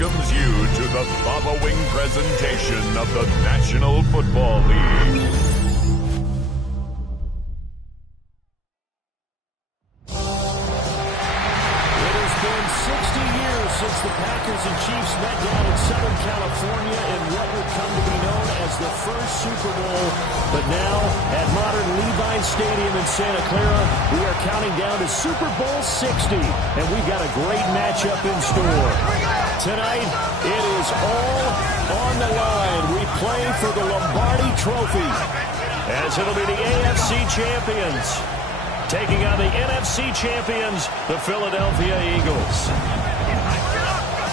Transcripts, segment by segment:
welcomes you to the following presentation of the National Football League. It has been 60 years since the Packers and Chiefs met down in Southern California in what would come to be known as the first Super Bowl. But now, at modern Levi's Stadium in Santa Clara, we are counting down to Super Bowl 60, and we've got a great matchup in store. Tonight, it is all on the line. We play for the Lombardi Trophy, as it'll be the AFC champions taking on the NFC champions, the Philadelphia Eagles.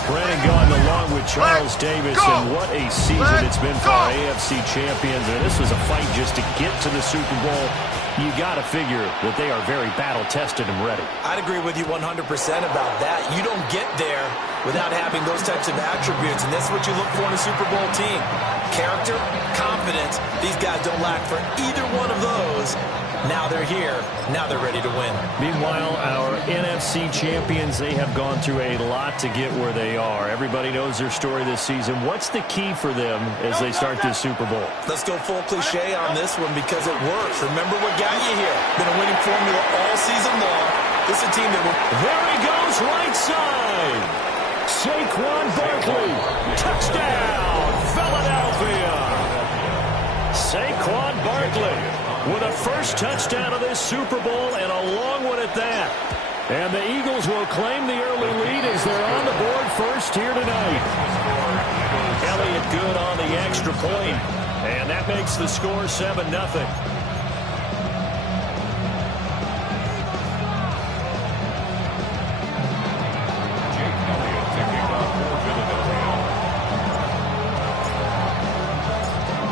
Brandon Gaudin along with Charles Davis, and what a season it's been for our AFC champions. And this was a fight just to get to the Super Bowl. You got to figure that they are very battle-tested and ready. I'd agree with you 100% about that. You don't get there without having those types of attributes, and that's what you look for in a Super Bowl team. Character, confidence. These guys don't lack for either one of those. Now they're here. Now they're ready to win. Meanwhile, our NFC champions, they have gone through a lot to get where they are. Everybody knows their story this season. What's the key for them as they start this Super Bowl? Let's go full cliche on this one because it works. Remember what got you here. Been a winning formula all season long. This is a team that will... There he goes, right side. Saquon Barkley. Touchdown, Philadelphia. Saquon Barkley with a first touchdown of this Super Bowl, and a long one at that. And the Eagles will claim the early lead as they're on the board first here tonight. Elliott good on the extra point, and that makes the score 7-0.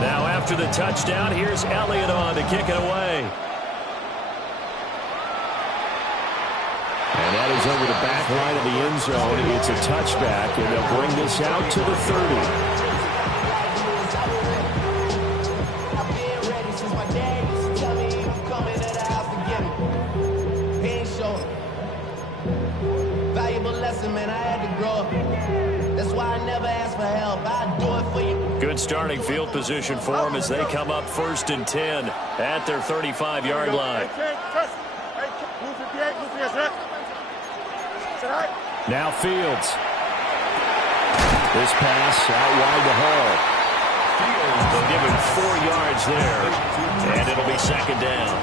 Now after the touchdown, here's Elliott on to kick it away. And that is over the back line of the end zone. It's a touchback, and they'll bring this out to the 30. Good starting field position for them as they come up 1st and 10 at their 35-yard line. Now Fields. This pass out wide to Hall. They'll give him 4 yards there, and it'll be 2nd down.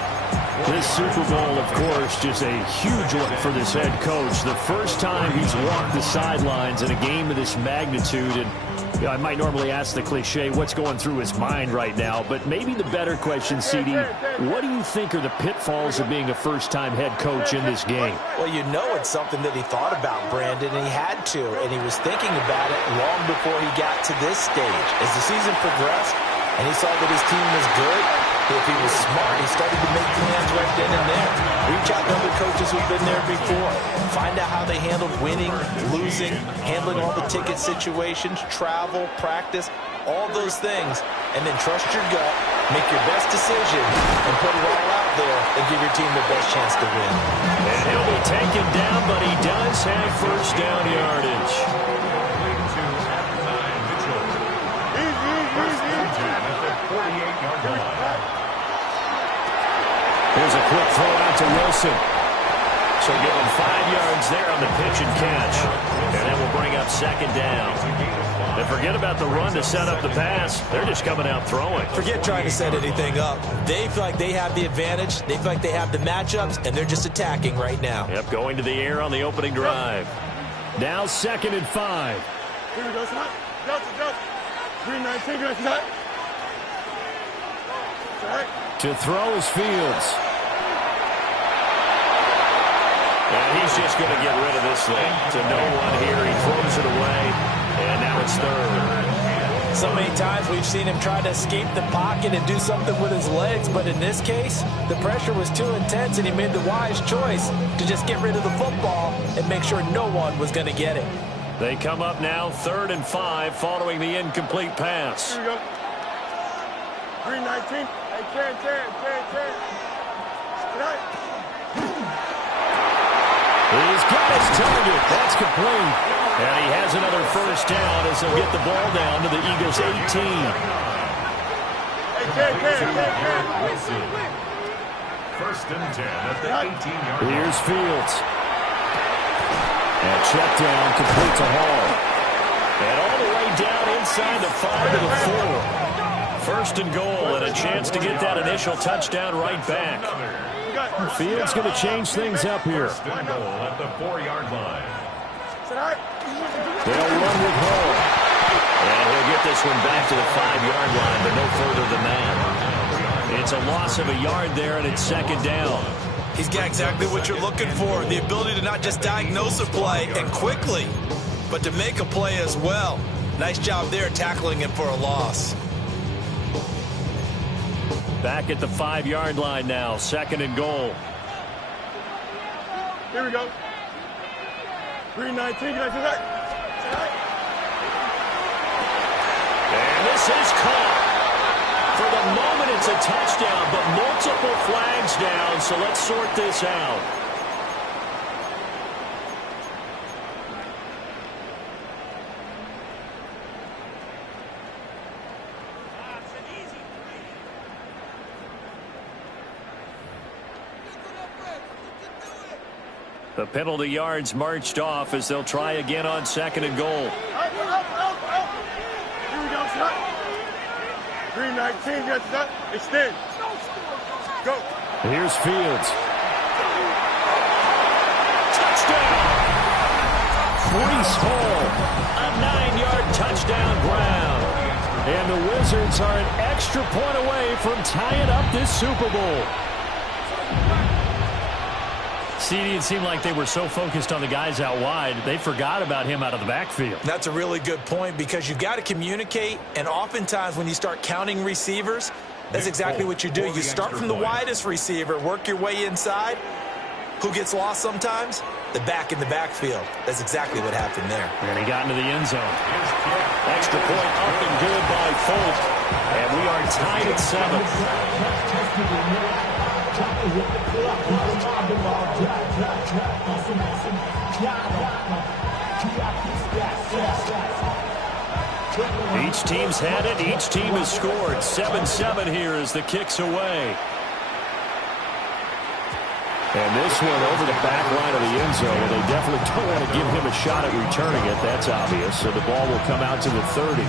This Super Bowl, of course, just a huge one for this head coach. The first time he's walked the sidelines in a game of this magnitude. And you know, I might normally ask the cliche, what's going through his mind right now? But maybe the better question, CD, what do you think are the pitfalls of being a first-time head coach in this game? Well, you know it's something that he thought about, Brandon, and he had to. And he was thinking about it long before he got to this stage. As the season progressed and he saw that his team was good, if he was smart, he started to make plans right then and there. Reach out to other coaches who've been there before. Find out how they handled winning, losing, handling all the ticket situations, travel, practice, all those things. And then trust your gut, make your best decision, and put it all out there and give your team the best chance to win. And he'll be taken down, but he does have first down yardage. Here's a quick throw out to Wilson. So give him 5 yards there on the pitch and catch. And that will bring up 2nd down. And forget about the run to set up the pass. They're just coming out throwing. Forget trying to set anything up. They feel like they have the advantage. They feel like they have the matchups, and they're just attacking right now. Yep, going to the air on the opening drive. Now 2nd and 5. Here we go, son. Just. 319, son. To throw is Fields. And he's just going to get rid of this thing. To no one here. He throws it away. And now it's 3rd. So many times we've seen him try to escape the pocket and do something with his legs. But in this case, the pressure was too intense, and he made the wise choice to just get rid of the football and make sure no one was going to get it. They come up now 3rd and 5 following the incomplete pass. Here we go. 319. Hey, 10. He's got his target. That's complete. And he has another first down as he'll get the ball down to the Eagles' 18. First and 10 at the 18-yard line. Here's Fields. And check down complete to Hall. And all the way down inside the 5 to the 4. First and goal and a chance to get that initial touchdown right back. Fields going to change things up here. First and goal at the 4-yard line. They'll run with Hall. And he'll get this one back to the 5-yard line, but no further than that. It's a loss of a yard there, and it's second down. He's got exactly what you're looking for, the ability to not just diagnose a play and quickly, but to make a play as well. Nice job there tackling him for a loss. Back at the 5-yard line now, second and goal. Here we go. 319. Can I see that? And this is caught. For the moment, it's a touchdown, but multiple flags down, so let's sort this out. The penalty yards marched off as they'll try again on second and goal. Here we go, shot. 319, that's that. Extend. Go. Here's Fields. Touchdown! Breece Hall, a 9-yard touchdown ground. And the Wizards are an extra point away from tying up this Super Bowl. CD, it seemed like they were so focused on the guys out wide, they forgot about him out of the backfield. That's a really good point because you got to communicate, and oftentimes when you start counting receivers, that's exactly what you do. You start from the widest receiver, work your way inside. Who gets lost sometimes? The back in the backfield. That's exactly what happened there. And he got into the end zone. Extra point up and good by Folk. And we are tied at 7. Each team's had it. Each team has scored. 7-7 here as the kick's away. And this one over the back line of the end zone. Well, they definitely don't want to give him a shot at returning it. That's obvious. So the ball will come out to the 30.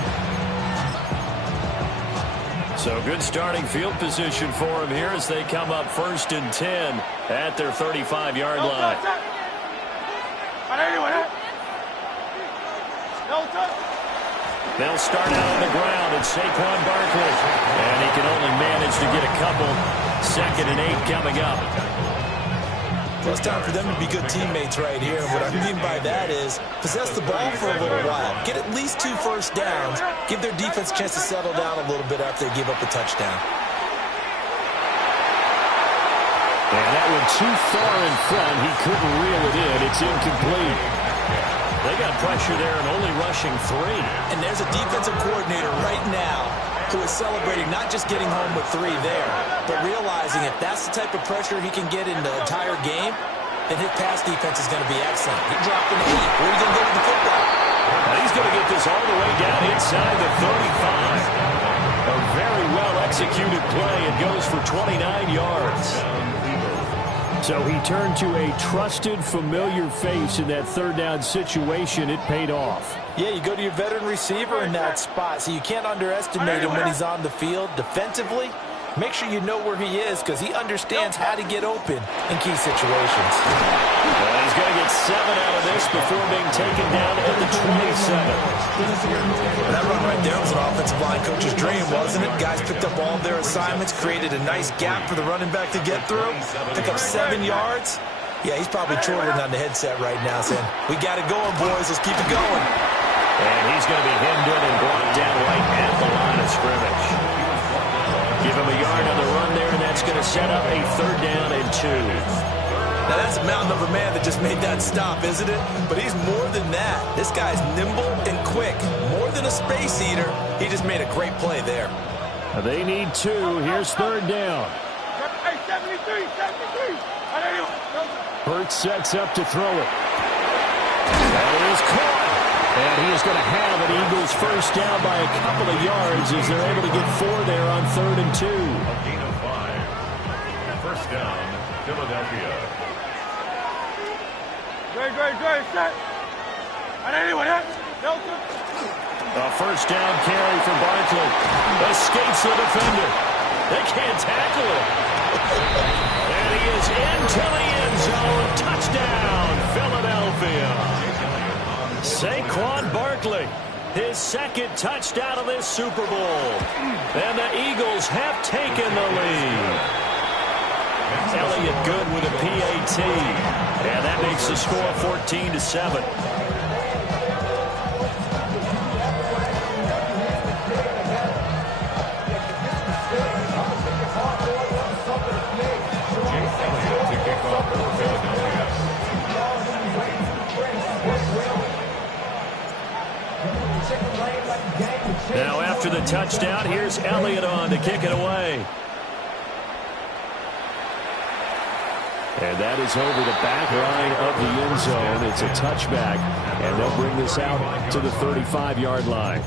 So good starting field position for him here as they come up first and 10 at their 35-yard line. They'll start out on the ground. It's Saquon Barkley. And he can only manage to get a couple. Second and 8 coming up. Well, it's time for them to be good teammates right here. And what I mean by that is possess the ball for a little while. Get at least 2 first downs. Give their defense a chance to settle down a little bit after they give up a touchdown. And that one too far in front. He couldn't reel it in. It's incomplete. They got pressure there and only rushing 3. And there's a defensive coordinator right now who is celebrating not just getting home with 3 there, but realizing if that's the type of pressure he can get in the entire game, then his pass defense is going to be excellent. He dropped an 8. Where are you going to go with the football? Now he's going to get this all the way down inside the 35. A very well-executed play. It goes for 29 yards. So he turned to a trusted, familiar face in that third down situation. It paid off. Yeah, you go to your veteran receiver in that spot, so you can't underestimate him when he's on the field. Defensively, make sure you know where he is because he understands how to get open in key situations. Well, he's going to get 7 out of this before being taken down at the 27. That run right there was an offensive line coach's dream, wasn't it? Guys picked up all their assignments, created a nice gap for the running back to get through, pick up 7 yards. Yeah, he's probably chortling on the headset right now saying, we got it going, boys. Let's keep it going. And he's going to be hemmed in and brought down right at the line of scrimmage. Give him a yard on the run there, and that's going to set up a 3rd down and 2. Now, that's a mountain of a man that just made that stop, isn't it? But he's more than that. This guy's nimble and quick. More than a space eater. He just made a great play there. They need 2. Here's 3rd down. Hey, 73. Hurts sets up to throw it. That is caught. is going to have an Eagles first down by a couple of yards as they're able to get 4 there on 3rd and 2. A gain of 5. First down, Philadelphia. Great, set. And anyway, Delta. A first down carry for Barkley. Escapes the defender. They can't tackle him. And he is into the end zone. Touchdown, Philadelphia. Saquon Barkley, his second touchdown of this Super Bowl. And the Eagles have taken the lead. Elliott good with a PAT. And that makes the score 14-7. Now after the touchdown, here's Elliott on to kick it away. And that is over the back line of the end zone. It's a touchback, and they'll bring this out to the 35-yard line.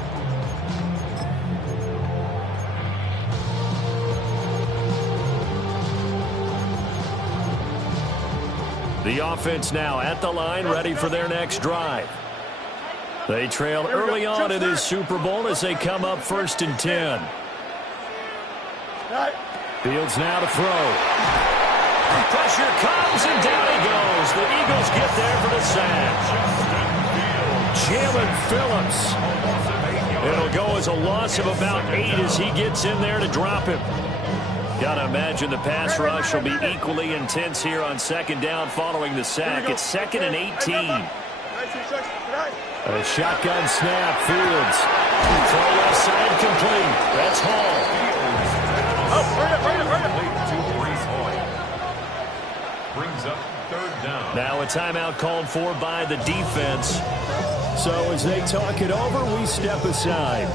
The offense now at the line, ready for their next drive. They trail early on in this Super Bowl as they come up 1st and 10. Fields now to throw. Pressure comes, and down he goes. The Eagles get there for the sack. Jalen Phillips. It'll go as a loss of about 8 as he gets in there to drop him. Got to imagine the pass rush will be equally intense here on 2nd down following the sack. It's 2nd and 18. A shotgun snap, Fields. Throw left side complete. That's Hall. Hurry up. Brings up 3rd down. Now a timeout called for by the defense. So as they talk it over, we step aside.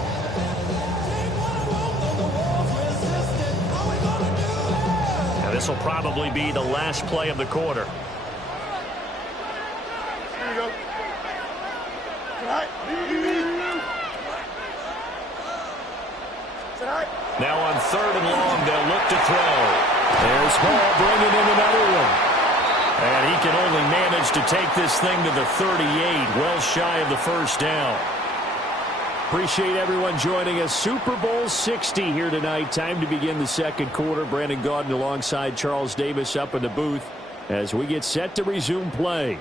Now this will probably be the last play of the quarter. Here you go. Now on 3rd and long, they'll look to throw. There's Hall bringing in another one. And he can only manage to take this thing to the 38, well shy of the first down. Appreciate everyone joining us. Super Bowl 60 here tonight. Time to begin the 2nd quarter. Brandon Gaudin alongside Charles Davis up in the booth as we get set to resume play.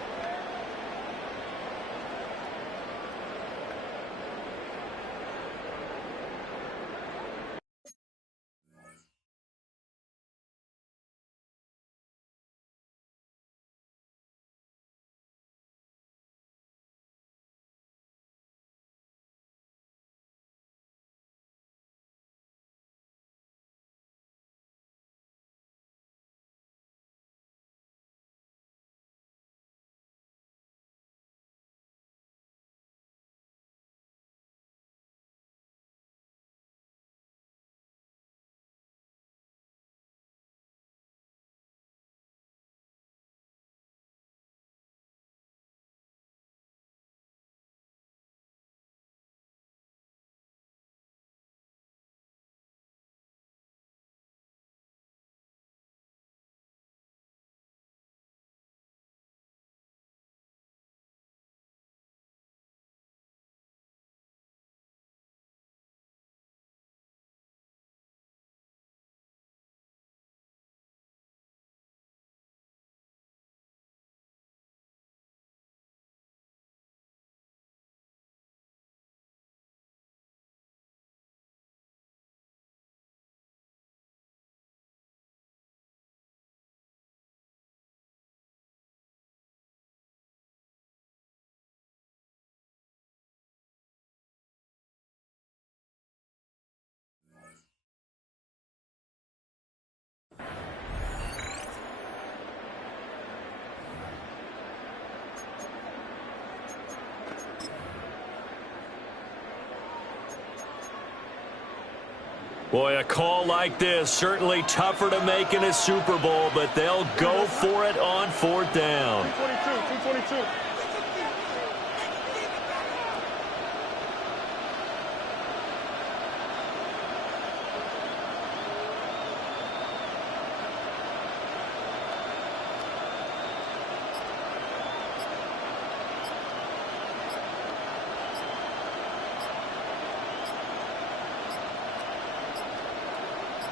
Boy, a call like this, certainly tougher to make in a Super Bowl, but they'll go for it on 4th down. 222.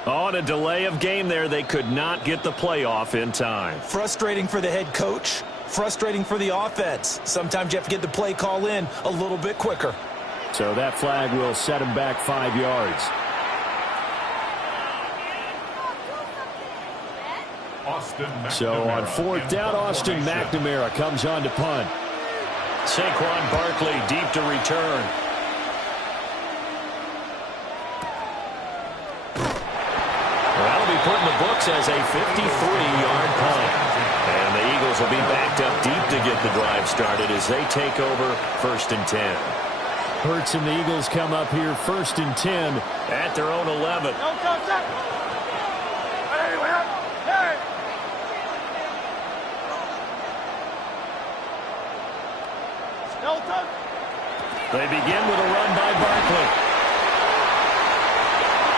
On a delay of game there, they could not get the playoff in time. Frustrating for the head coach. Frustrating for the offense. Sometimes you have to get the play call in a little bit quicker. So that flag will set him back 5 yards. So on fourth down, Austin McNamara comes on to punt. Saquon Barkley deep to return. That'll be put in the books as a 53-yard punt. And the Eagles will be backed up deep to get the drive started as they take over 1st and 10. Hurts and the Eagles come up here 1st and 10 at their own 11. They begin with a run by Barkley.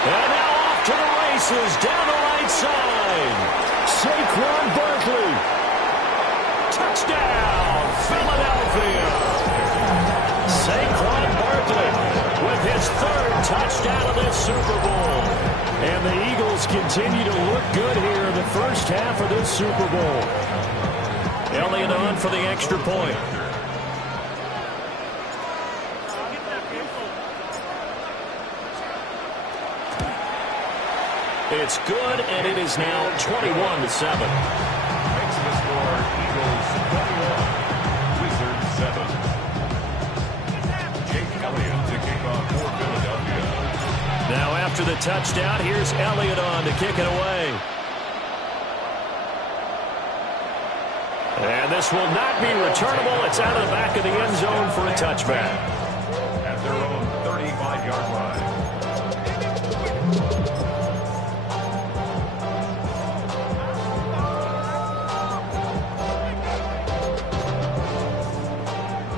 And now off to the races down the right side. Saquon Barkley. Touchdown, Philadelphia. Saquon Barkley with his 3rd touchdown of this Super Bowl. And the Eagles continue to look good here in the first half of this Super Bowl. Elliott on for the extra point. It's good, and it is now 21-7. Makes the score Eagles 21, Wizards 7. Jake Elliott to kick off for Philadelphia. Now after the touchdown, here's Elliott on to kick it away. And this will not be returnable. It's out of the back of the end zone for a touchback. At their own 35-yard line.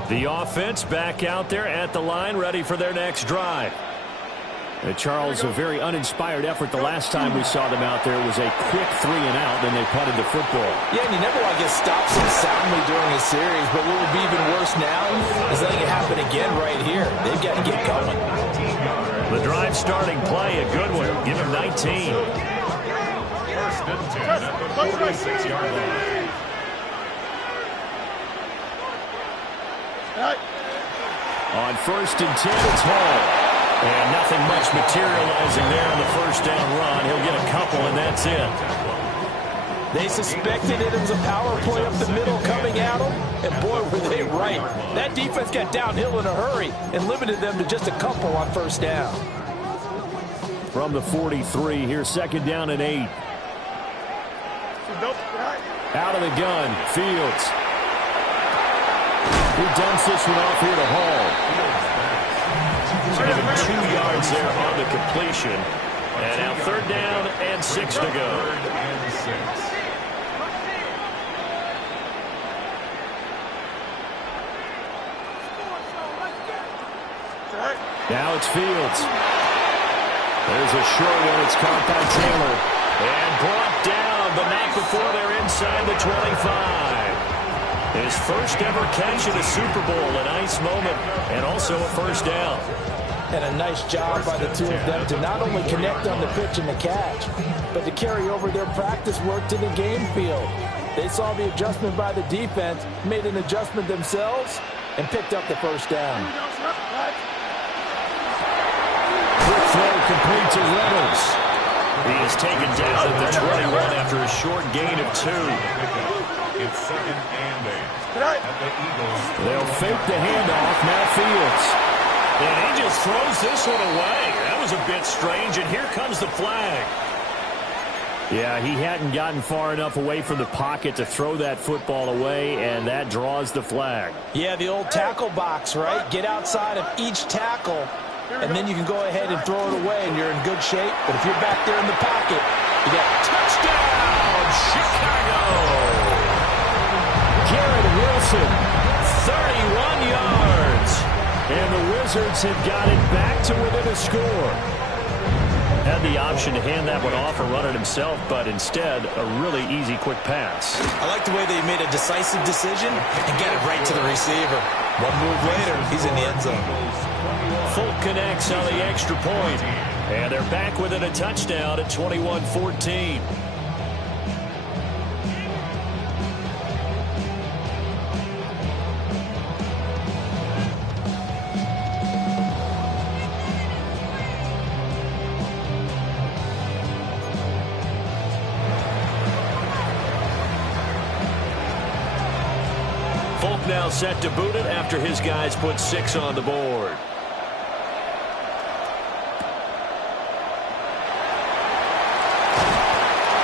The offense back out there at the line, ready for their next drive. Charles, a very uninspired effort the last time we saw them out there. It was a quick 3 and out, then they punted the football. Yeah, and you never want to get stopped so soundly during a series, but what would be even worse now is letting it happen again right here. They've got to get going. The drive starting play, a good one. Give him 19. 1st and 10 at the 46-yard line. On 1st and 10, it's Hall. And nothing much materializing there on the 1st down run. He'll get a couple, and that's it. They suspected it was a power play up the middle coming at them, and boy, were they right. That defense got downhill in a hurry and limited them to just a couple on 1st down. From the 43, here's 2nd down and 8. Out of the gun, Fields. He dumps this one off here to Hall. So given 2 yards there on the completion. And now 3rd down and 6 to go. 3rd and 6. Now it's Fields. There's a short one. It's caught by Taylor. And brought down, but not before they're inside the 25. His first ever catch in a Super Bowl. A nice moment. And also a 1st down. And a nice job by the two of them to not only connect on the pitch and the catch, but to carry over their practice work to the game field. They saw the adjustment by the defense, made an adjustment themselves, and picked up the 1st down. Quick throw complete to Reynolds. He is taken down at the 21 after a short gain of 2. It's 2nd and 8. At the Eagles. They'll fake the handoff. Now Fields. And he just throws this one away. That was a bit strange, and here comes the flag. Yeah, he hadn't gotten far enough away from the pocket to throw that football away, and that draws the flag. Yeah, the old tackle box, right? Get outside of each tackle, and then you can go ahead and throw it away, and you're in good shape. But if you're back there in the pocket, you got touchdown, Chicago! Garrett Wilson, 31 yards. And the Wizards have got it back to within a score. Had the option to hand that one off or run it himself, but instead, a really easy, quick pass. I like the way they made a decisive decision and get it right to the receiver. One move later, he's in the end zone. Folk connects on the extra point, and they're back within a touchdown at 21-14. Folk now set to boot it after his guys put 6 on the board.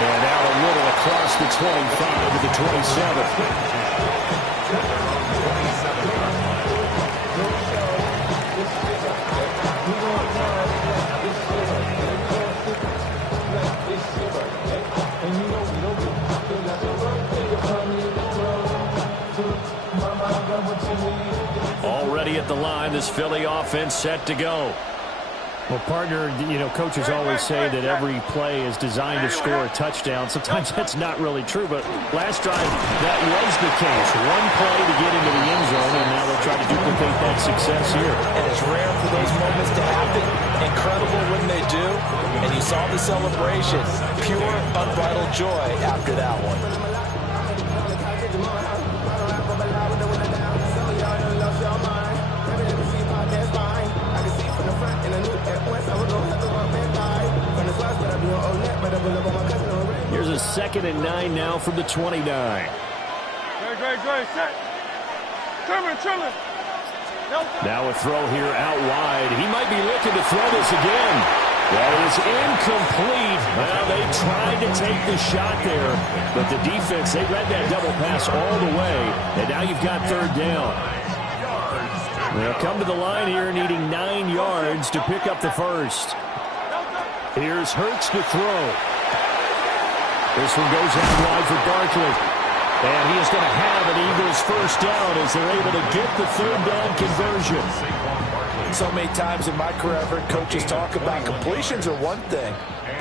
And out a little across the 25 to the 27. Already at the line, this Philly offense set to go. Well, partner, coaches always say that every play is designed to score a touchdown. Sometimes that's not really true, but last drive, that was the case. One play to get into the end zone, and now they'll try to duplicate that success here. And it's rare for those moments to happen. Incredible when they do. And you saw the celebration. Pure, unbridled joy after that one. Here's a 2nd and 9 now from the 29. Great, set. Trimmer. Now a throw here out wide. He might be looking to throw this again. That is incomplete. Well, they tried to take the shot there, but the defense, they read that double pass all the way, and now you've got 3rd down. They'll come to the line here needing 9 yards to pick up the first. Here's Hurts to throw. This one goes out wide for Barkley. And he is going to have an Eagles first down as they're able to get the 3rd down conversion. So many times in my career, I've heard coaches talk about completions are one thing.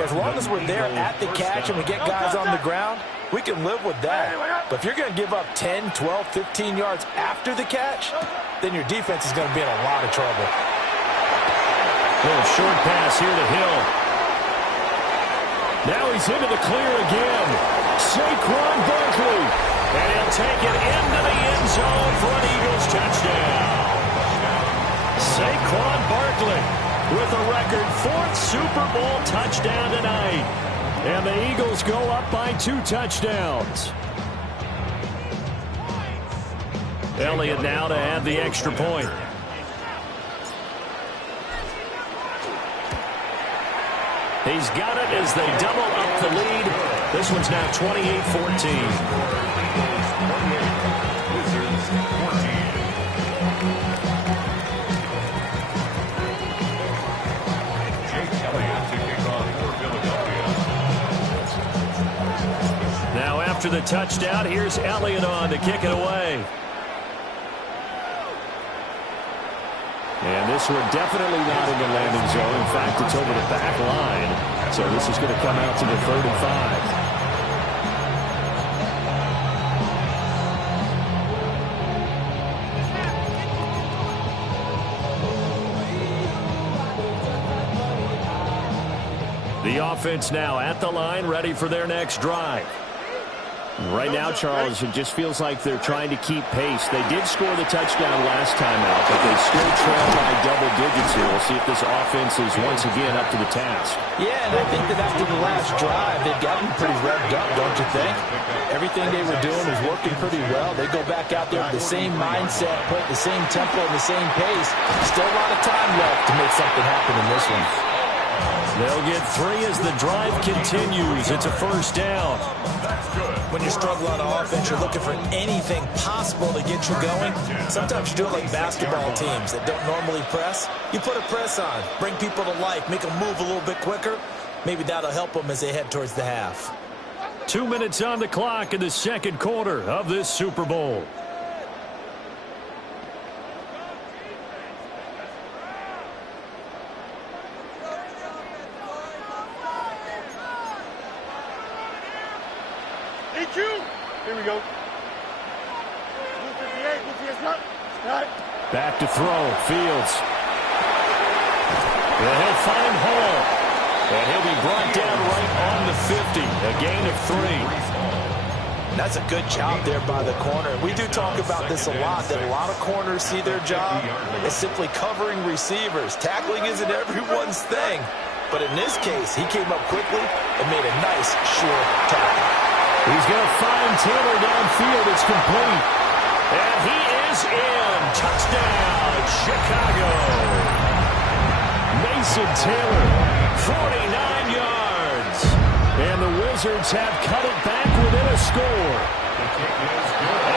As long as we're there at the catch and we get guys on the ground, we can live with that. But if you're going to give up 10, 12, 15 yards after the catch, then your defense is going to be in a lot of trouble. Little short pass here to Hill. Now he's into the clear again. Saquon Barkley. And he'll take it into the end zone for an Eagles touchdown. Saquon Barkley with a record 4th Super Bowl touchdown tonight. And the Eagles go up by 2 touchdowns. Elliott now to add the extra point. He's got it as they double up the lead. This one's now 28-14. Now after the touchdown, here's Elliott on to kick it away. And this one definitely not in the landing zone. In fact, it's over the back line. So this is going to come out to the 3rd and 5. The offense now at the line, ready for their next drive. Right now, Charles, it just feels like they're trying to keep pace. They did score the touchdown last time out, but they still trail by double digits here. We'll see if this offense is once again up to the task. Yeah, and I think that after the last drive, they've gotten pretty revved up, don't you think? Everything they were doing was working pretty well. They go back out there with the same mindset, put the same tempo and the same pace. Still a lot of time left to make something happen in this one. They'll get 3 as the drive continues. It's a first down. When you're struggling on offense, you're looking for anything possible to get you going. Sometimes you do it like basketball teams that don't normally press. You put a press on, bring people to life, make them move a little bit quicker. Maybe that'll help them as they head towards the half. 2 minutes on the clock in the 2nd quarter of this Super Bowl. Q. Here we go. Back to throw. Fields. And he'll find Hall. And he'll be brought down right on the 50. A gain of 3. That's a good job there by the corner. We do talk about this a lot, that a lot of corners see their job as simply covering receivers. Tackling isn't everyone's thing. But in this case, he came up quickly and made a nice, sure tackle. He's going to find Taylor downfield. It's complete. And he is in. Touchdown, Chicago. Mason Taylor, 49 yards. And the Wizards have cut it back within a score.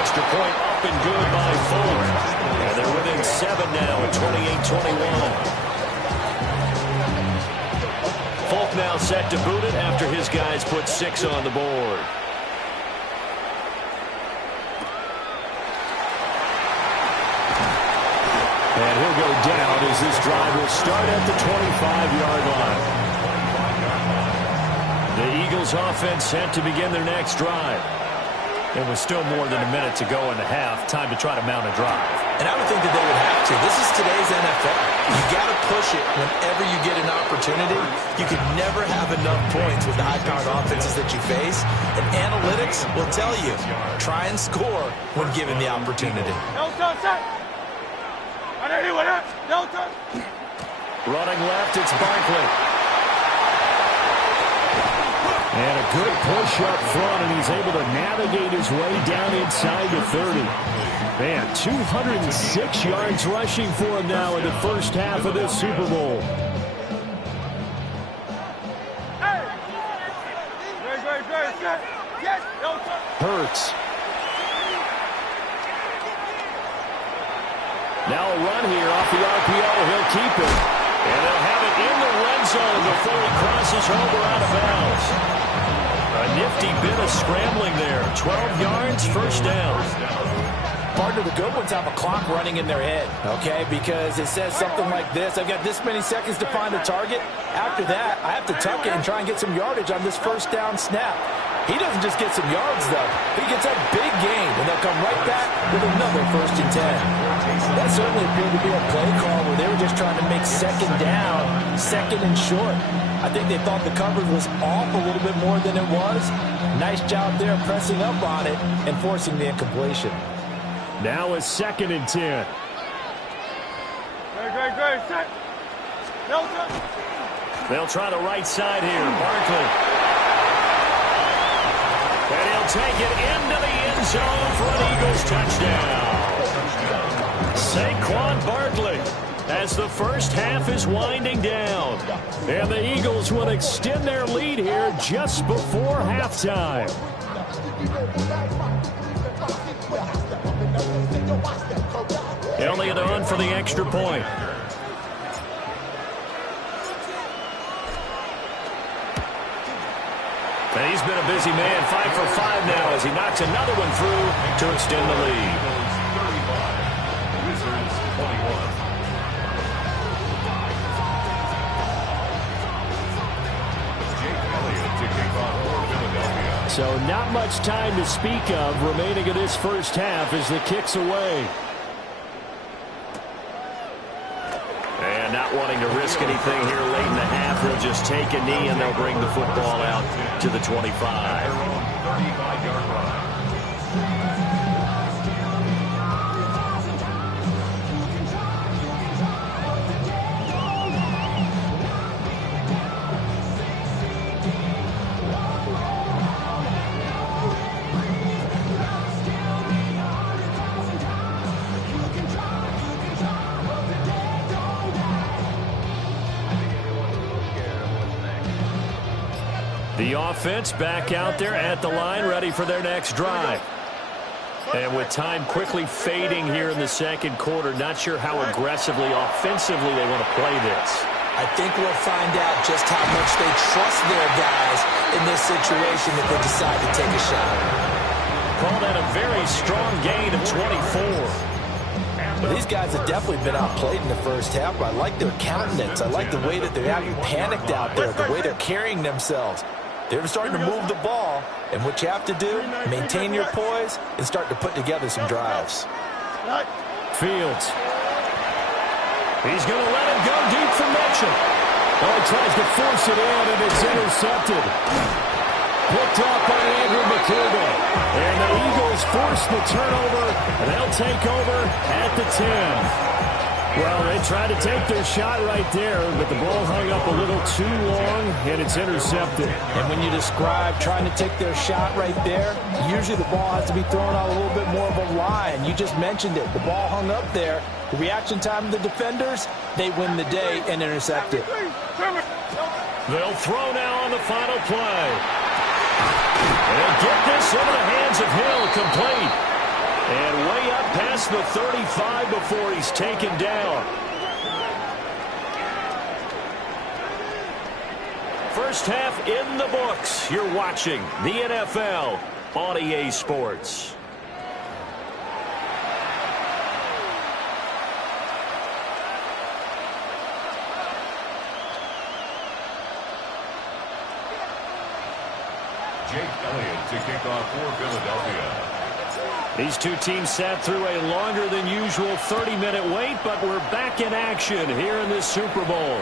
Extra point up and good by Folk. And they're within 7 now at 28-21. Folk now set to boot it after his guys put 6 on the board. And he'll go down as this drive will start at the 25-yard line. The Eagles offense set to begin their next drive. And with still more than a minute to go in the half, time to try to mount a drive. And I would think that they would have to. This is today's NFL. You got to push it whenever you get an opportunity. You can never have enough points with the high-powered offenses that you face. And analytics will tell you, try and score when given the opportunity. Running left, it's Barkley. And a good push up front, and he's able to navigate his way down inside the 30. Man, 206 yards rushing for him now in the first half of this Super Bowl. Hurts. Now a run here off the RPO. He'll keep it. And they'll have it in the red zone before he crosses over out of bounds. A nifty bit of scrambling there. 12 yards, first down. Partner, the good ones have a clock running in their head, okay? Because it says something like this. I've got this many seconds to find the target. After that, I have to tuck it and try and get some yardage on this first down snap. He doesn't just get some yards, though. He gets a big gain, and they'll come right back with another 1st and 10. That certainly appeared to be a play call where they were just trying to make second down, second and short. I think they thought the coverage was off a little bit more than it was. Nice job there pressing up on it and forcing the incompletion. Now a 2nd and 10. Great. Set. They'll try the right side here. Barkley. And he'll take it into the end zone for an Eagles touchdown. Saquon Barkley as the first half is winding down. And the Eagles will extend their lead here just before halftime. Elliott on for the extra point. And he's been a busy man, 5 for 5 now as he knocks another one through to extend the lead. So not much time to speak of remaining in this first half as the kick's away. And not wanting to risk anything here late in the half, they'll just take a knee and they'll bring the football out to the 25. 35-yard line. The offense back out there at the line, ready for their next drive. And with time quickly fading here in the second quarter, not sure how aggressively, offensively they want to play this. I think we'll find out just how much they trust their guys in this situation if they decide to take a shot. Call that a very strong gain of 24. Well, these guys have definitely been outplayed in the first half, but I like their countenance. I like the way that they haven't panicked out there, the way they're carrying themselves. They're starting to move the ball, and what you have to do, maintain your poise and start to put together some drives. Fields. He's going to let him go deep for Mitchell. Oh, he tries to force it in, and it's intercepted. Picked off by Andrew McCougal. And the Eagles force the turnover, and they'll take over at the 10. Well, they tried to take their shot right there, but the ball hung up a little too long, and it's intercepted. And when you describe trying to take their shot right there, usually the ball has to be thrown out a little bit more of a line. You just mentioned it. The ball hung up there. The reaction time of the defenders, they win the day and intercept it. They'll throw now on the final play. And get this into the hands of Hill, complete. And way up past the 35 before he's taken down. First half in the books. You're watching the NFL on EA Sports. Jake Elliott to kick off for Philadelphia. These two teams sat through a longer than usual 30-minute wait, but we're back in action here in this Super Bowl.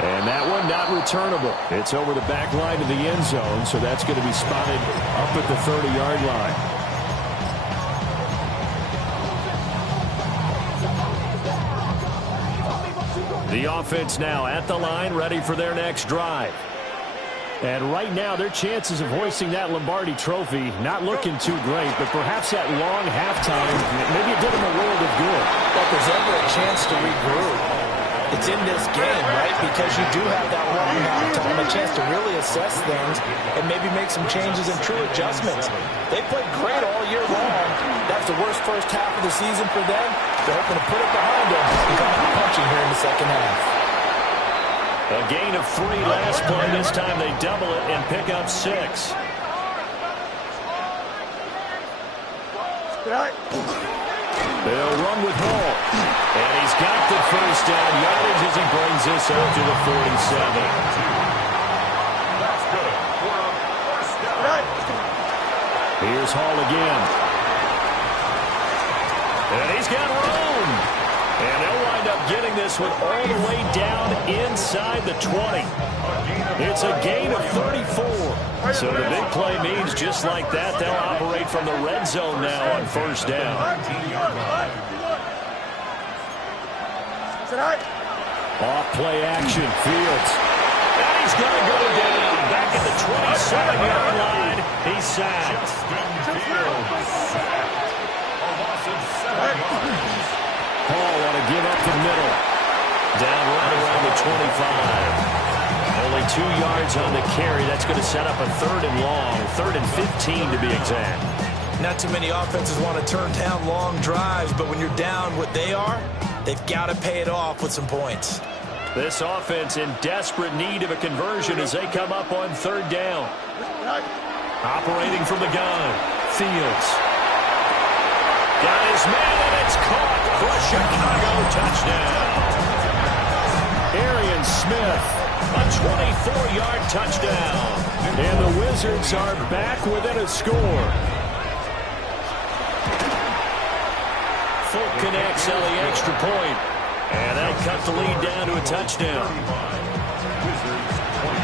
And that one not returnable. It's over the back line of the end zone, so that's going to be spotted up at the 30-yard line. The offense now at the line, ready for their next drive. And right now, their chances of hoisting that Lombardi trophy not looking too great, but perhaps that long halftime, maybe it did them a world of good. But there's ever a chance to regroup. It's in this game, right? Because you do have that long halftime, a chance to really assess things and maybe make some changes and true adjustments. They played great all year long. That's the worst first half of the season for them. They're hoping to put it behind them and come out punching here in the second half. A gain of 3 last play. This time they double it and pick up 6. They'll run with Hall. And he's got the first down yardage as he brings this up to the 47. That's good for a first down. Here's Hall again. And he's got room. And they'll wind up getting this one all the way down inside the 20. It's a gain of 34. So the big play means just like that, they'll operate from the red zone now on first down. Off play action, Fields. And he's going to go down back at the 27-yard line. He's sacked. Hall on a give up the middle. Down right around the 25. Only 2 yards on the carry. That's going to set up a 3rd and long. 3rd and 15 to be exact. Not too many offenses want to turn down long drives, but when you're down what they are, they've got to pay it off with some points. This offense in desperate need of a conversion as they come up on 3rd down. Operating from the gun. Fields. Got his man, and it's caught for a Chicago touchdown. Arian Smith, a 24-yard touchdown. And the Wizards are back within a score. Folk connects on the extra point. And they'll cut the lead down to a touchdown. Wizards 28.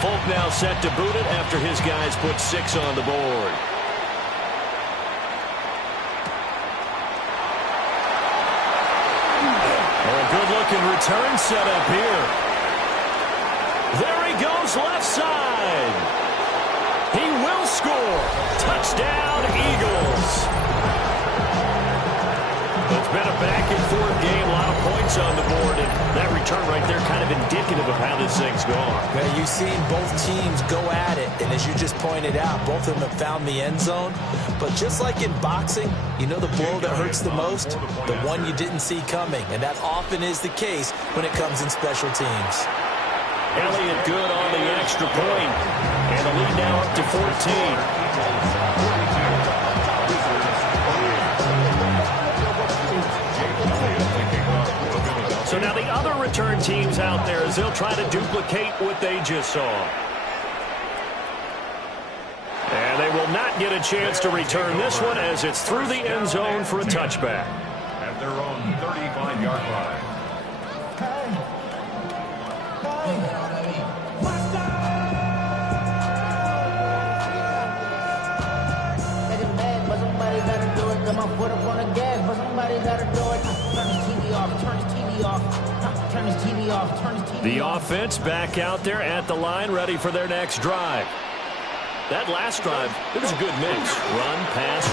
Folk now set to boot it after his guys put 6 on the board. Good-looking return set up here. There he goes left side. He will score. Touchdown, Eagles. It's been a back-and-forth game, a lot of points on the board, and that return right there kind of indicative of how this thing's gone. Well, you've seen both teams go at it, and as you just pointed out, both of them have found the end zone. But just like in boxing, you know the blow that hurts the most? The one you didn't see coming, and that often is the case when it comes in special teams. Elliott good on the extra point. And the lead now up to 14. So now the other return teams out there as they'll try to duplicate what they just saw. And they will not get a chance to return this one as it's through the end zone for a touchback. At their own 35-yard line. The offense back out there at the line, ready for their next drive. That last drive, it was a good mix. Run, pass,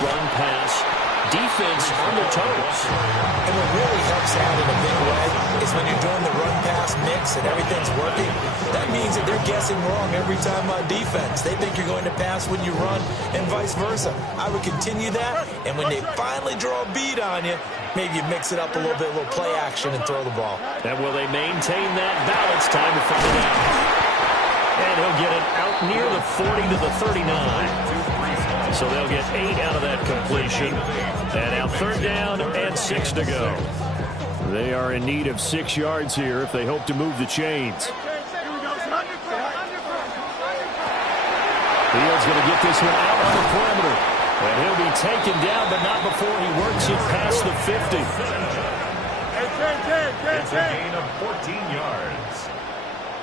defense on their toes. And what really helps out in a big way is when you're doing the run-pass mix and everything's working, that means that they're guessing wrong every time on defense. They think you're going to pass when you run and vice versa. I would continue that, and when they finally draw a beat on you, maybe you mix it up a little bit, a little play action and throw the ball. And will they maintain that balance? Time to find out. And he'll get it out near the 40 to the 39. So they'll get 8 out of that completion. And now third down and 6 to go. They are in need of 6 yards here if they hope to move the chains. Fields going to get this one out on the perimeter. And he'll be taken down, but not before he works it past the 50. It's a gain of 14 yards.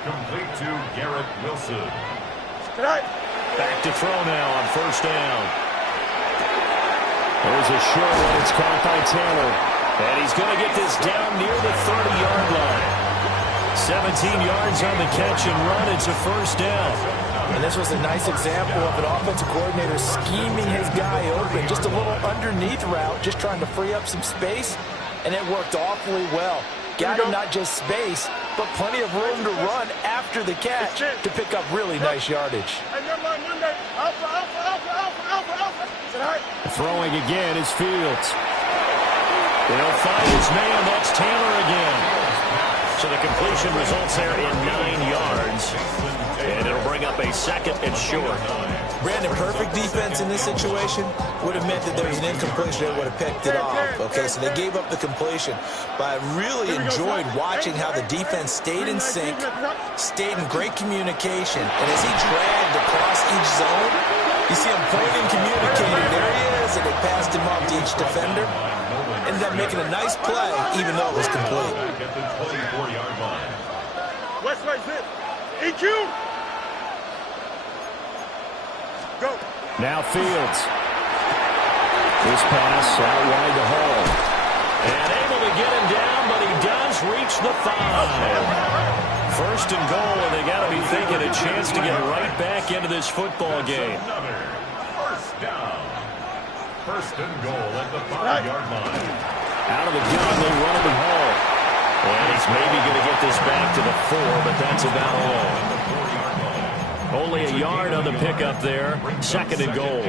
Complete to Garrett Wilson. Back to throw now on first down. There's a short one. It's caught by Taylor. And he's going to get this down near the 30-yard line. 17 yards on the catch and run. It's a first down. And this was a nice example of an offensive coordinator scheming his guy open. Just a little underneath route, just trying to free up some space. And it worked awfully well. Got him not just space, but plenty of room to run after the catch to pick up really nice yardage. Throwing again is Fields. They'll find his man. That's Taylor again. So the completion results there in 9 yards. And it'll bring up a second and short. Brandon, perfect defense in this situation would have meant that there was an incompletion. They would have picked it off. Okay, so they gave up the completion. But I really enjoyed watching how the defense stayed in sync, stayed in great communication. And as he dragged across each zone, you see him pointing, communicating. There he is, and they passed him off to each defender. Ended up making a nice play, even though it was complete. West right zip. EQ. Go. Now Fields. This pass out wide to Hall. And able to get him down, but he does reach the 5. First and goal, and they got to be thinking a chance to get right back into this football game. First down. First and goal at the 5-yard line. Out of the gun, they run him Hall. And he's maybe going to get this back to the 4, but that's about all. Only a yard on the pickup there. Second and goal.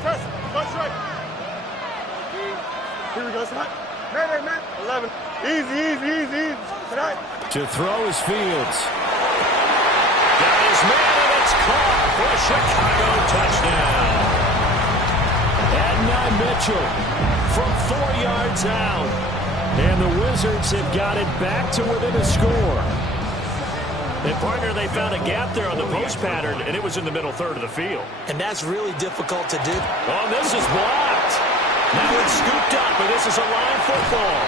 Press. Watch right. Here we go, tonight. Man. 11. Easy. Tonight. To throw is Fields. Got his man, and it's caught for a Chicago touchdown. Adnan Mitchell from 4 yards out. And the Wizards have got it back to within a score. And, partner, they found a gap there on the post pattern, and it was in the middle third of the field. And that's really difficult to do. Oh, this is blocked. Now it's scooped up, and this is a line football.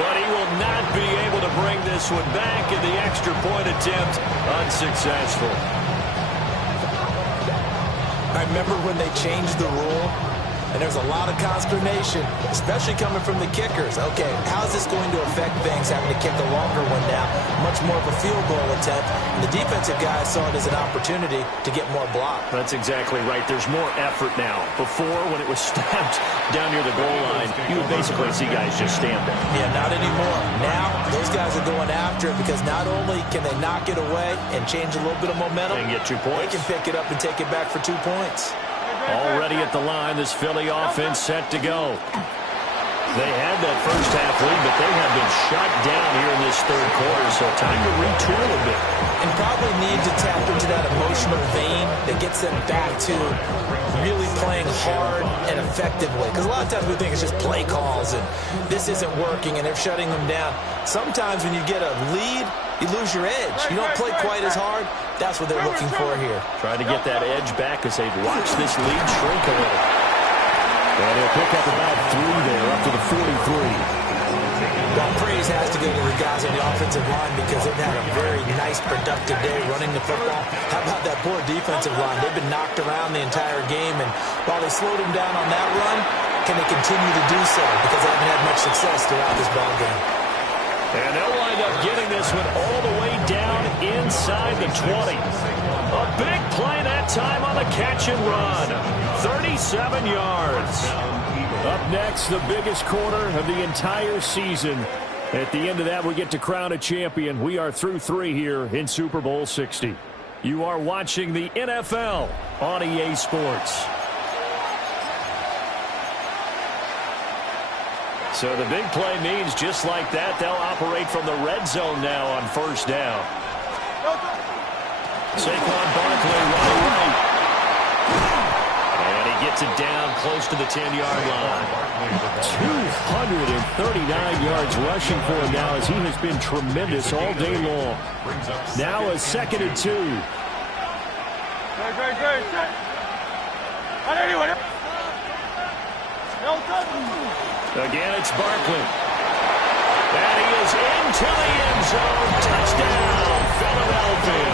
But he will not be able to bring this one back, and the extra point attempt unsuccessful. I remember when they changed the rule, and there's a lot of consternation, especially coming from the kickers. Okay, how's this going to affect things, having to kick a longer one now? Much more of a field goal attempt. And the defensive guys saw it as an opportunity to get more block. That's exactly right. There's more effort now. Before, when it was stabbed down near the goal line, you would basically see guys just stand there. Yeah, not anymore. Now, those guys are going after it because not only can they knock it away and change a little bit of momentum, and get 2 points. They can pick it up and take it back for 2 points. Already at the line, this Philly offense set to go. They had that first half lead, but they have been shut down here in this third quarter, so time to retool a bit. And probably need to tap into that emotional vein that gets them back to really playing hard and effectively. Because a lot of times we think it's just play calls and this isn't working and they're shutting them down. Sometimes when you get a lead, you lose your edge. You don't play quite as hard. That's what they're looking for here. Try to get that edge back as they've watched this lead shrink a little. And he'll pick up about 3 there, up to the 43. Well, praise has to go to the guys on the offensive line because they've had a very nice, productive day running the football. How about that poor defensive line? They've been knocked around the entire game, and while they slowed them down on that run, can they continue to do so? Because they haven't had much success throughout this ball game. And they'll wind up getting this one all the way down inside the 20. A big play that time on the catch and run. 37 yards. Up next, the biggest quarter of the entire season. At the end of that, we get to crown a champion. We are through 3 here in Super Bowl 60. You are watching the NFL on EA Sports. So the big play means just like that, they'll operate from the red zone now on first down. Saquon Barkley running right. And he gets it down close to the 10-yard line. 239 yards rushing for him now as he has been tremendous all day long. Now a 2nd and 2. Again, it's Barkley. And he is into the end zone. Touchdown, Philadelphia.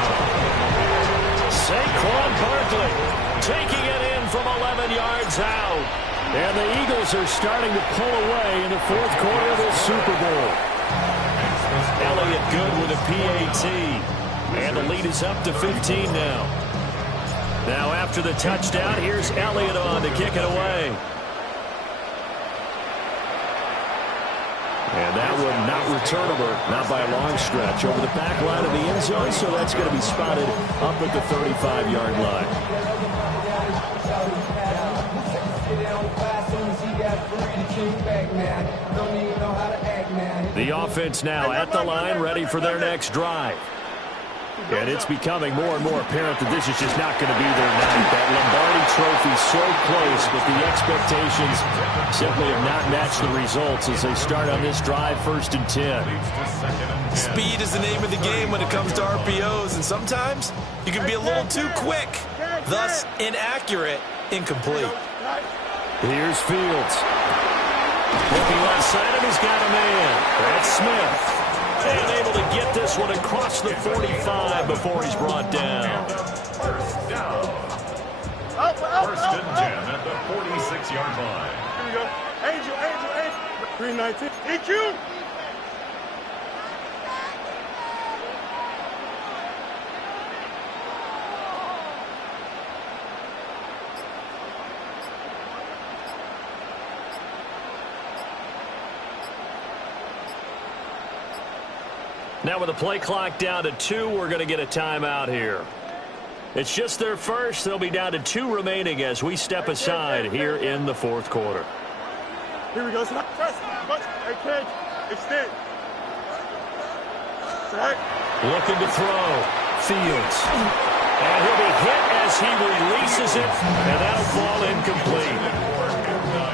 Saquon Barkley taking it in from 11 yards out. And the Eagles are starting to pull away in the 4th quarter of this Super Bowl. Elliott good with a PAT. And the lead is up to 15 now. Now after the touchdown, here's Elliott on to kick it away. And that one not returnable, not by a long stretch, over the back line of the end zone, so that's going to be spotted up at the 35-yard line. The offense now at the line, ready for their next drive. And it's becoming more and more apparent that this is just not going to be their night. That Lombardi trophy so close, but the expectations simply have not matched the results as they start on this drive, 1st and 10. Speed is the name of the game when it comes to RPOs, and sometimes you can be a little too quick, thus inaccurate, incomplete. Here's Fields. Looking left side, and he's got a man. That's Smith. And able to get this one across the 45 before he's brought down. First down. First and 10 at the 46-yard line. Here we go. Angel. 319. EQ. Now with the play clock down to 2, we're going to get a timeout here. It's just their first. They'll be down to 2 remaining as we step aside here in the 4th quarter. Here we go. Hey, catch. Extend. Looking to throw. Fields. And he'll be hit as he releases it, and that'll fall incomplete.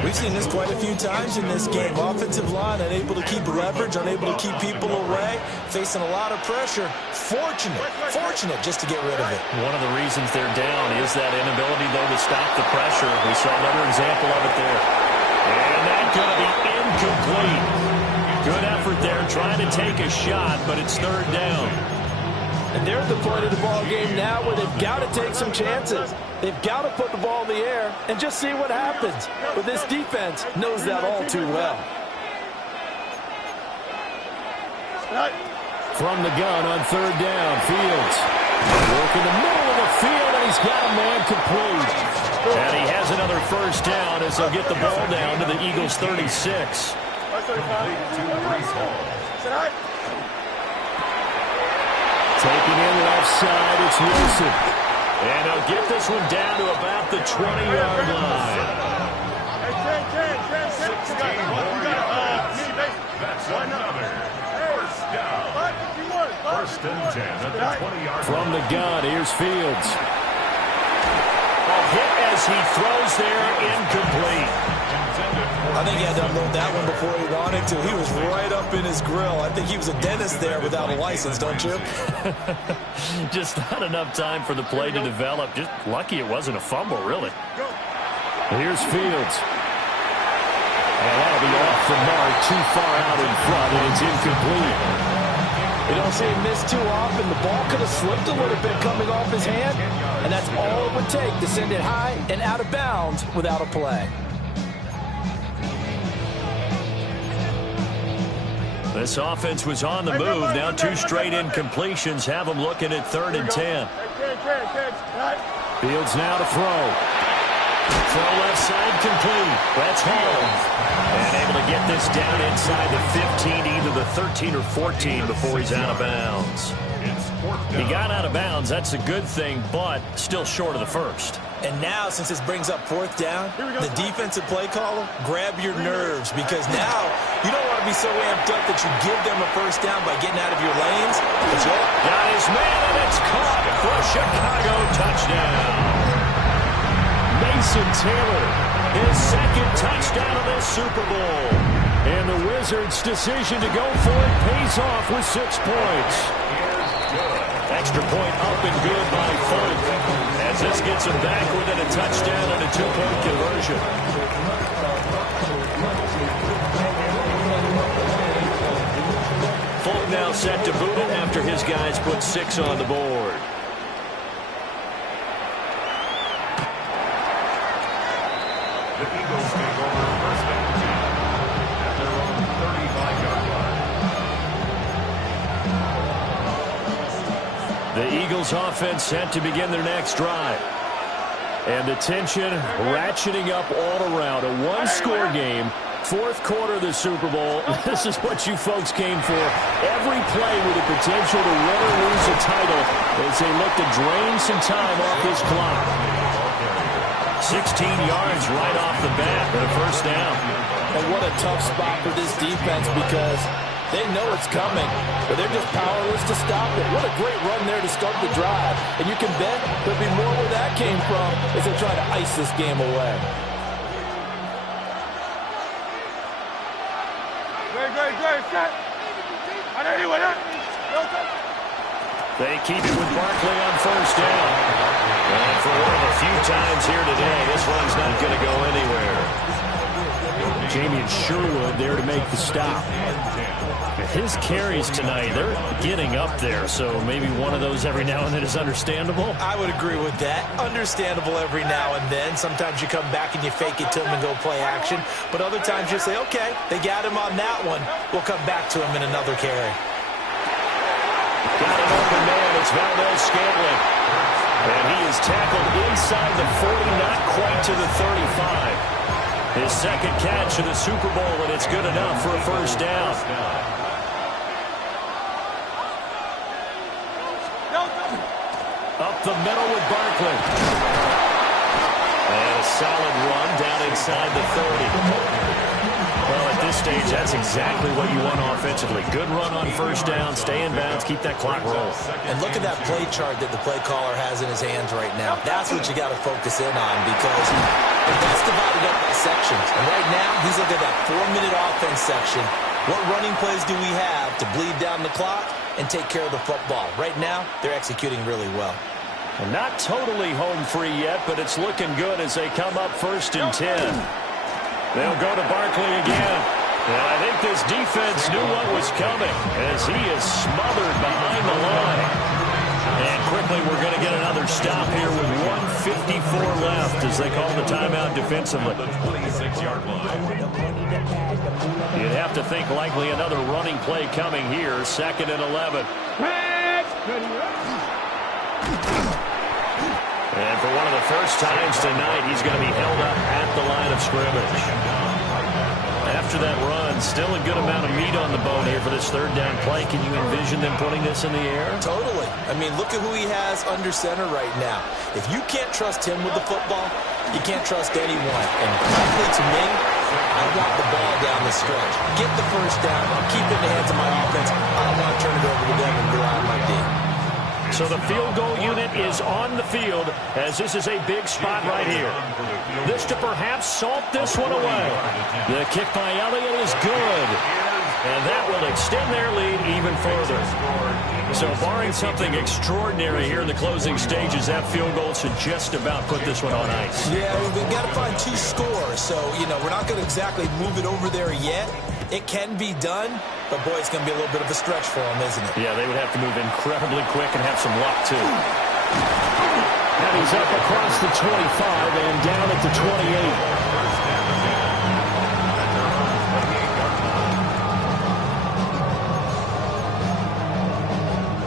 We've seen this quite a few times in this game. Offensive line unable to keep leverage, unable to keep people away, facing a lot of pressure. Fortunate just to get rid of it. One of the reasons they're down is that inability, though, to stop the pressure. We saw another example of it there. And that's going to be incomplete. Good effort there, trying to take a shot, but it's 3rd down. And they're at the point of the ball game now where they've got to take some chances. They've got to put the ball in the air and just see what happens. But this defense knows that all too well. From the gun on 3rd down, Fields. Work in the middle of the field, and he's got a man complete. And he has another 1st down as they'll get the ball down to the Eagles' 36. Taking in left side, it's Wilson. And he'll get this one down to about the 20-yard line. That's another first down. First and 10 at the 20-yard line. From the gun, here's Fields. A hit as he throws there, incomplete. I think he had to unload that one before he wanted to. He was right up in his grill. I think he was a dentist there without a license, don't you? Just not enough time for the play to develop. Just lucky it wasn't a fumble, really. Here's Fields. And that'll be off the mark, too far out in front, and it's incomplete. You don't see him miss too often. The ball could have slipped a little bit coming off his hand, and that's all it would take to send it high and out of bounds without a play. This offense was on the move. Now 2 straight incompletions have them looking at 3rd and 10. Fields now to throw. Throw left side complete. That's home. And able to get this down inside the 15, either the 13 or 14 before he's out of bounds. He got out of bounds. That's a good thing, but still short of the first. And now, since this brings up 4th down, the defensive play caller, grab your nerves, because now you don't want to be so amped up that you give them a first down by getting out of your lanes. Got his man, and it's caught for a Chicago touchdown. Mason Taylor, his 2nd touchdown of this Super Bowl. And the Wizards' decision to go for it pays off with 6 points. Extra point up and good by Folk, as this gets him back within a touchdown and a 2-point conversion. Folk now set to boot it after his guys put 6 on the board. The Eagles take over first and 10 at their own 35-yard line. The Eagles offense set to begin their next drive. And the tension ratcheting up all around. A 1-score game. 4th quarter of the Super Bowl. This is what you folks came for. Every play with the potential to win or lose a title as they look to drain some time off this clock. 16 yards right off the bat and a first down. And what a tough spot for this defense, because they know it's coming, but they're just powerless to stop it. What a great run there to start the drive. And you can bet there'll be more where that came from as they try to ice this game away. They keep it with Barkley on first down. And for one of the few times here today, this one's not going to go anywhere. Jamie Sherwood there to make the stop. His carries tonight, they're getting up there, so maybe one of those every now and then is understandable. I would agree with that. Understandable every now and then. Sometimes you come back and you fake it to him and go play action. But other times you say, okay, they got him on that one. We'll come back to him in another carry. Got an open man. It's Valdez-Scantling. And he is tackled inside the 40, not quite to the 35. His 2nd catch of the Super Bowl, and it's good enough for a first down. Up the middle with Barkley. And a solid run down inside the 30. Well, at this stage, that's exactly what you want offensively. Good run on first down, stay in bounds, keep that clock rolling. And look at that play chart that the play caller has in his hands right now. That's what you got to focus in on, because that's divided up by sections. And right now, he's looking at that 4-minute offense section. What running plays do we have to bleed down the clock and take care of the football? Right now, they're executing really well. And not totally home free yet, but it's looking good as they come up 1st and 10. They'll go to Barkley again. And I think this defense knew what was coming as he is smothered behind the line. And quickly we're going to get another stop here with 1:54 left as they call the timeout defensively. The 26-yard line. You'd have to think likely another running play coming here. 2nd and 11. And for one of the first times tonight, he's going to be held up at the line of scrimmage. After that run, still a good amount of meat on the bone here for this 3rd down play. Can you envision them putting this in the air? Totally. I mean, look at who he has under center right now. If you can't trust him with the football, you can't trust anyone. And frankly, to me, I want the ball down the stretch. Get the first down. I'll keep it in the hands of my offense. I don't want to turn it over to them and rely on my D. So the field goal unit is on the field as this is a big spot right here. This to perhaps salt this one away. The kick by Elliott is good. And that will extend their lead even further. So barring something extraordinary here in the closing stages, that field goal should just about put this one on ice. Yeah, we've got to find 2 scores. So, we're not going to exactly move it over there yet. It can be done, but, boy, it's going to be a little bit of a stretch for them, isn't it? Yeah, they would have to move incredibly quick and have some luck, too. And he's up across the 25 and down at the 28.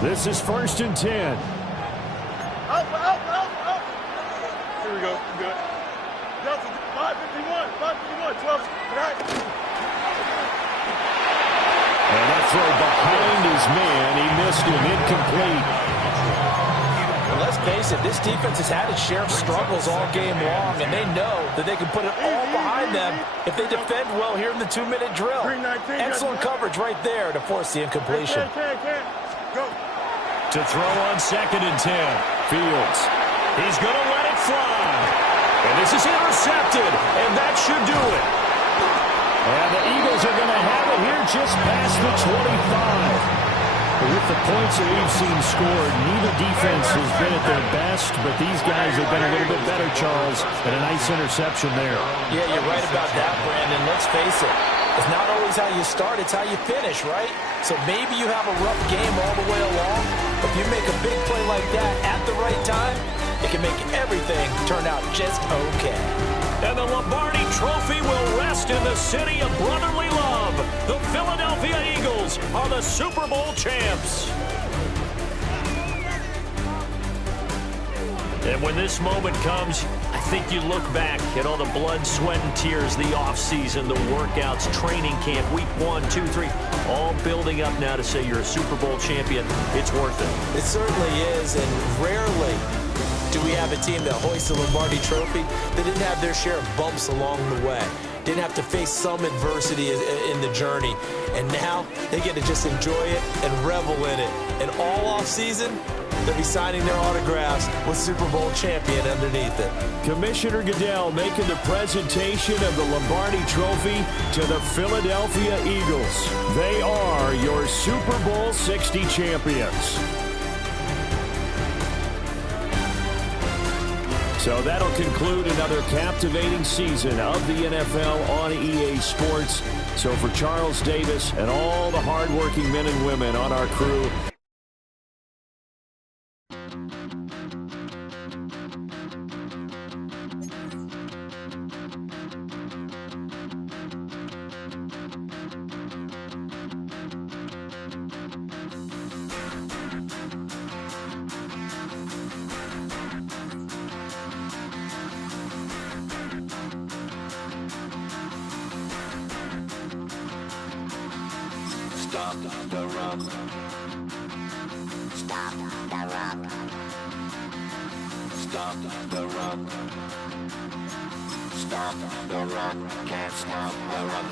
This is 1st and 10. Here we go. Good. Delta, 551, 12. Right. And that throw behind his man. He missed him. Incomplete. Well, let's face it, this defense has had its share of struggles all game long, and they know that they can put it all behind them if they defend well here in the 2-minute drill. Excellent coverage right there to force the incompletion. Go. To throw on 2nd and 10. Fields. He's going to let it fly. And this is intercepted. And that should do it. And the Eagles are going to have it here just past the 25. With the points that we've seen scored, neither defense has been at their best, but these guys have been a little bit better, Charles, and a nice interception there. Yeah, you're right about that, Brandon. Let's face it. It's not always how you start, it's how you finish, right? So maybe you have a rough game all the way along, but if you make a big play like that at the right time, it can make everything turn out just okay. And the Lombardi Trophy will rest in the city of brotherly love. The Philadelphia Eagles are the Super Bowl champs. And when this moment comes, I think you look back at all the blood, sweat, and tears, the offseason, the workouts, training camp, week 1, 2, 3, all building up now to say you're a Super Bowl champion. It's worth it. It certainly is, and rarely do we have a team that hoists the Lombardi Trophy that didn't have their share of bumps along the way, didn't have to face some adversity in the journey, and now they get to just enjoy it and revel in it. And all offseason, they'll be signing their autographs with Super Bowl champion underneath it. Commissioner Goodell making the presentation of the Lombardi Trophy to the Philadelphia Eagles. They are your Super Bowl 60 champions. So that'll conclude another captivating season of the NFL on EA Sports. So for Charles Davis and all the hardworking men and women on our crew, Stop the run. Stop the run. Stop the run. Stop the run. Can't stop the run.